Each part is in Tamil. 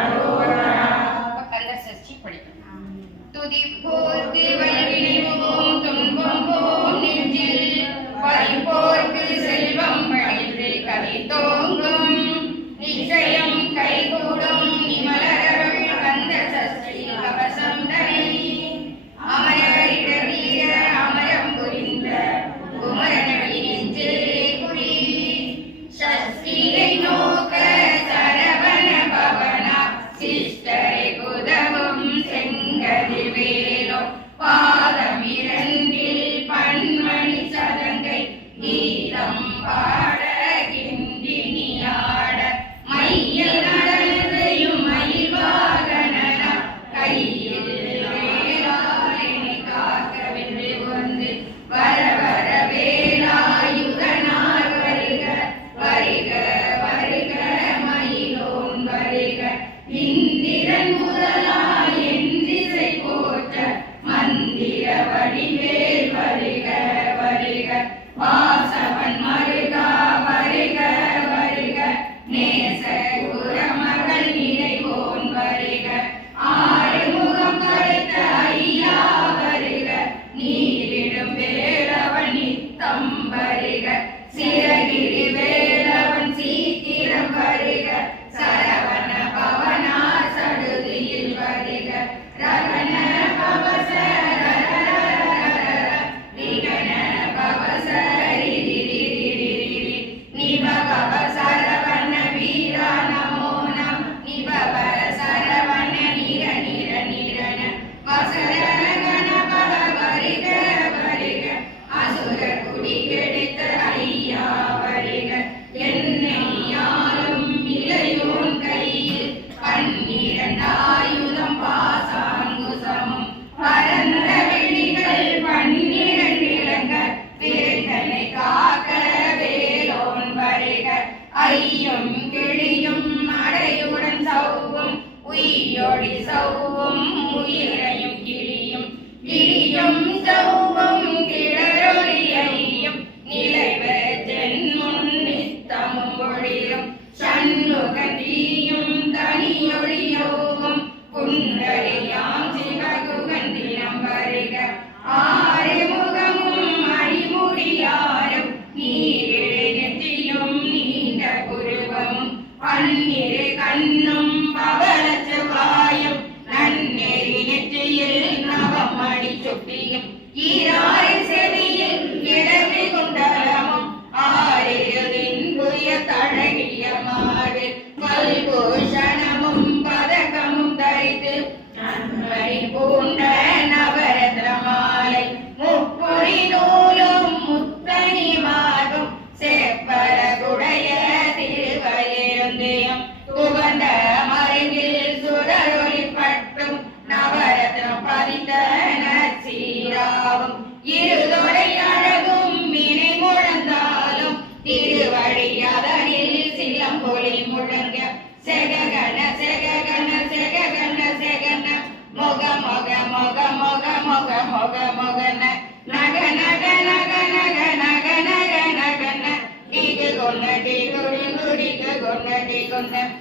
I சீரகிரி கிளியோடி சௌவம் உயிரையும் கிளியும் கிளியும் சௌவம் கிளரொலியையும் நிலைவ ஜென்முன்னித்தமும் ஒளியும் சண்முகந்தியும் தனியொழியோகம் குன்றறியாம் சிவகுகந்தினம் வருக ஆறுமுகமும் அடிமுடியாரும் நீரிழை நெற்றியும் நீண்ட குருவமும் பன்னிரு கொண்ட.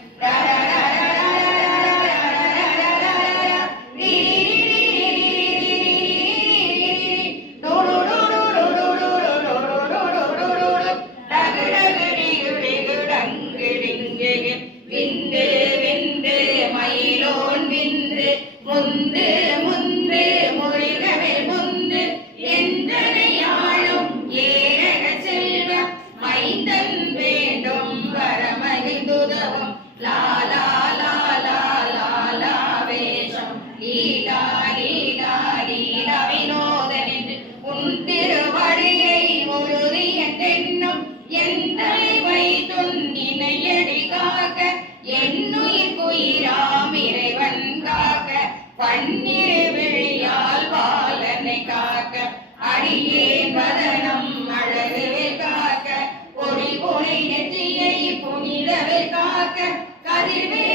காக்க பொறி பொறி நெற்றியை புனிதவை காக்க கதிர்வே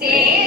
காக்க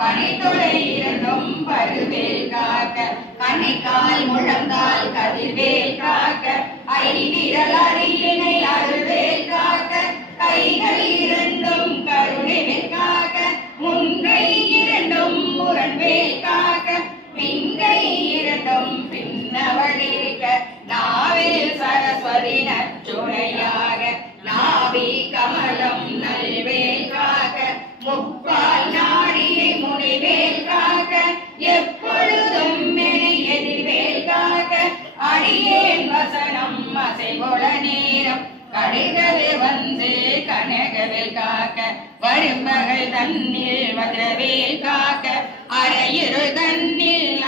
காக்க பனித்தொடை பருவேல் காக்க கண்ணிக்கால் முழந்தால் கதிர்வேல் காக்க ஐவிரல் அறியினை அருள்வேல் காக்க கைகள் இரண்டும் கருணைவேல் காக்க முன்கை இரண்டும் முரண்வேல் காக்க பிங்கை இரண்டும் பின்னவழிக்க நாவில் சரஸ்வதி நச்சுணையாக நாவி கமலம் கடிகளே கடுகவே வந்து கனகவேல் காக்க வரும்பகல் தண்ணீர் வஜ்ரவேல் காக்க அரையிரு தண்ணீர்